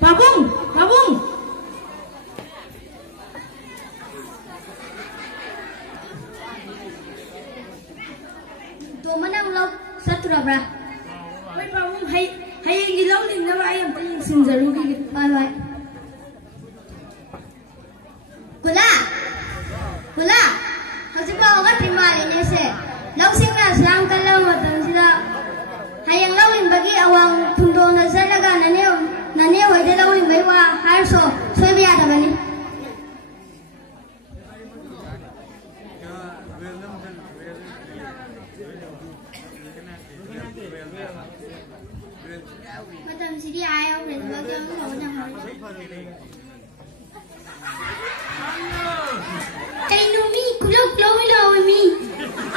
Babung, babung. Tuh mana ulau satu berapa? Oi babung, hai gilau ni nama ayam tadi sinjaru gitu. Bye. Kula. Kasi pa ako terima ini se. Langsing na selang kalau matang sila. Hayang lawin bagi awang pundo na salaga naniyo wede lawin bagi wa harso soy biya da bani. Matang sidi ayaw rin bagi ang lawin na. Kay numi kulo mi.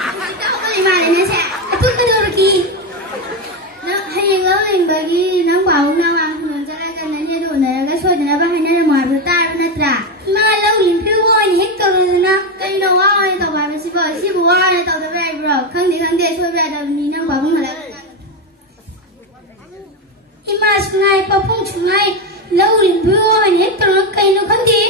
Kita ko ni mali na siya. Ato ka dorki. Na hayang lawin bagi nang bawo na ang nun salaga naniyo do na ga soy na ba hina na marta na tra. Mga lawin piwo ni hekto na kay no wa ni to ba si bu wa ni to da bai bro. Khang de soy ba da ni nang bawo na la. Imas ngai papung chungai lawin piwo ni hekto na kay no khang de.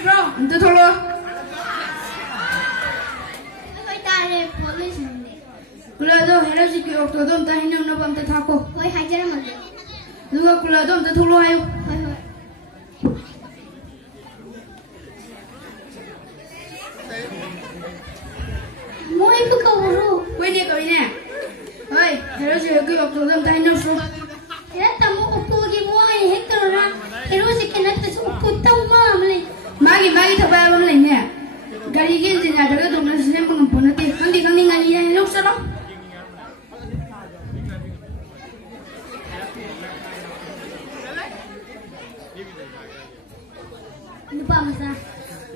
Bro, untuk tolong. Kau tadi polis ni. Kula tu hera sih kau tu dom tahin nama bam tu thako. Kau hajar mana? Dua kula dom tu tolong ayo. Mau ibu kau buru? Kau ni. Hei, hera sih kau tu dom tahin nama su. Hera tamu aku lagi mau ni hektar orang. Hera sih kena tu aku tahu mana. Magi thapa bam lainnya. Gari ke jenis ada tu mana sih pengampunan nanti. Kandi ngali ni lok saro. Lupa masa.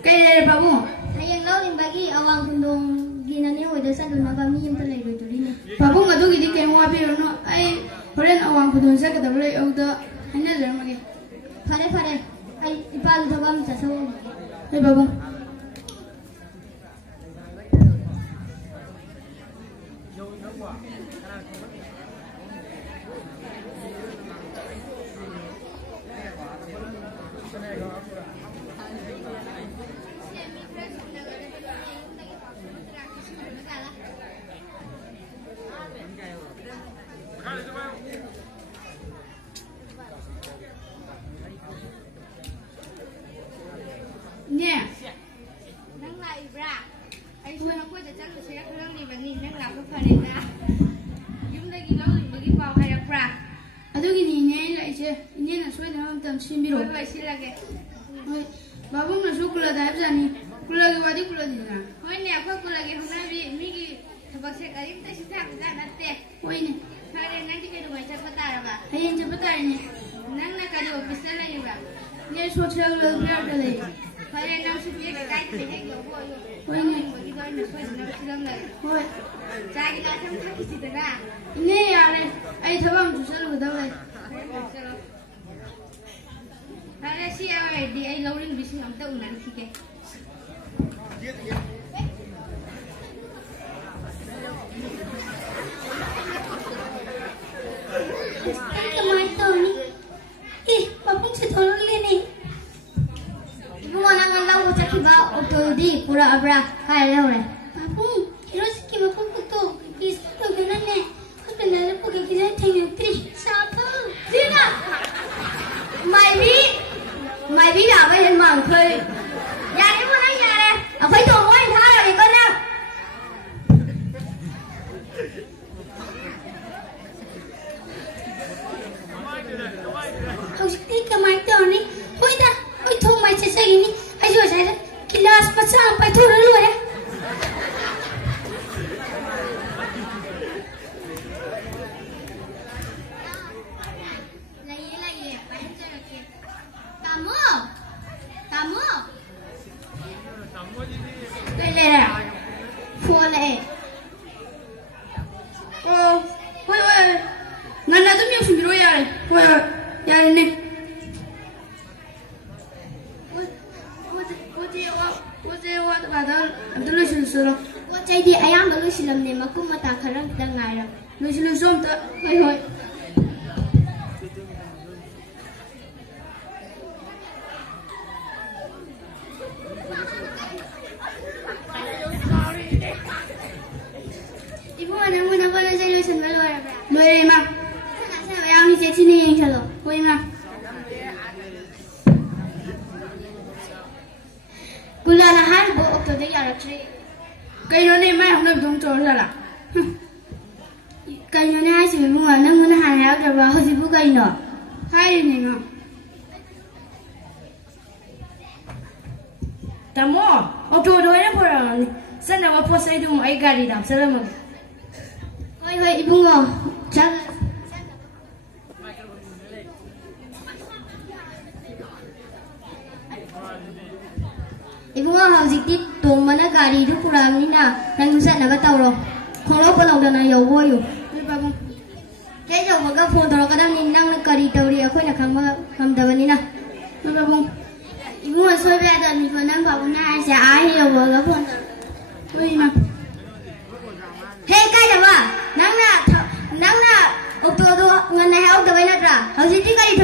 Kaya dari babu. Hayang lawin bagi awang pundong ginani ho dasa duna kami yang terlai betul ini. Babu ngadu gidi kayak mau apa no? Ay, horen awang pudun saya kata boleh auda hanya jalan lagi. Pare. Ay ipal tu kami cakap. Hey babu. Nè. Nang lại bra. Ay suy nó cóจะจังเสียเรื่องนี้แบบนี้นั่งหลับก็พอเลยนะยุ่งได้กี่แล้วหรือกี่เปล่าใครรักปลา Aduh gini ni lah je. Ini nak suai dalam tamsin biru. ไปสิละแก Babu nak suai kula dah habis ni. Kula ke wadi kula di sana. เฮ้ยเนี่ยพวกกูลากี่ห้องน้ำมีกี่ถ้าบอกเช็คอะไรไม่ได้ชิดทางกันนะเต้ Woi ni. ถ้าเรียนนั่งที่ไปดูไม่ใช่พัตตาหรอปะ Ayah cepat ni. นั่งนักการดูพิเศษอะไรอยู่ปะ Ni suai cakap kula biar dah leh. ถ้าเรียนนั่งสุดที่ใกล้ๆจะให้เกี่ยวกับอยู่ Woi ni. บางทีก็นั่งสุดนั่งสุดนั่งเลย Woi. จ่ายกี่แล้วทั้งทั้งที่สิตนะ Ini ya leh. Ayah tabang tu selalu kata leh. ถ้าเรียนเสียไอ้ดีไอ้เราเรียนวิชาอันเต้าหนังสิแก Kemana tu ni? Bapak setolong ni. Ibu mana ngalau cak kiba auto di pura abra kaya leh. Bapak, terus kiba bapak tu kis tu kena ni. Kau benar pun kita tengok tri satu. Tidak. Mày biết là bây giờ mừng thuê. Nhà đi mua nói nhà nè. Phải tuần quá anh tha rồi đi con nào. Không biết tí cái máy tờ đi. Ôi ta, ôi thôi mày sẽ xây đi. Ai rồi sẽ đấy. Cái last mà sao phải thôi nó luôn đấy. Đây nè. Phua này. Ôi ngăn là tụi mình phải rồi à. Ôi ya nè. Ôi chị tụi bà đó. Em tôi nói chuyện rồi. Ôi chạy đi ayamba loisillamne makum mata kharang kitang ngaira loisilu somta hoi hoi Ibu nang muna ko na sa loisan ba loira ba loire ma sa bayang ni sexy ni yang chalo hoi ma kula na har bo okto de yarakre kaino ne mai hong dong chor sala kaino ne hai sibu nga nang muna han ha da ba hoji bu kaino hai ni ma tamo auto do ne pora sana wa po sai dum ai gari dam salama hoi hoi ibu ngo chal Ibu nga hojikti tongmana gari du puramnina nang satnaba tawro khonglo palaudana yawbo yu hoi babung ke yawbaga phone tawrakadamni nangna kari tawri akhoina khangba ngamdabanina hoi babung ibu nga soiba yadani ko nang babuna aisa ai yawbaga phone hoi ma he kaidaba nangna okto do ngana hauk dabai natra hojikti kari